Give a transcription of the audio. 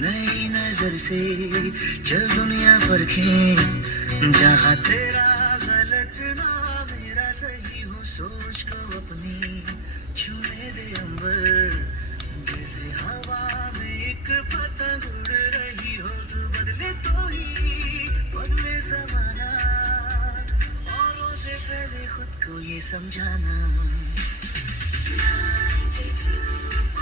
नई नजर से चल दुनिया परखें, जहाँ तेरा गलत ना मेरा सही हो, सोच को अपनी छूने दे अंबर, जैसे हवा में एक पतंग उड़ रही हो, तू बदले तो ही बदले जमाना, औरों से पहले खुद को ये समझाना। 92.5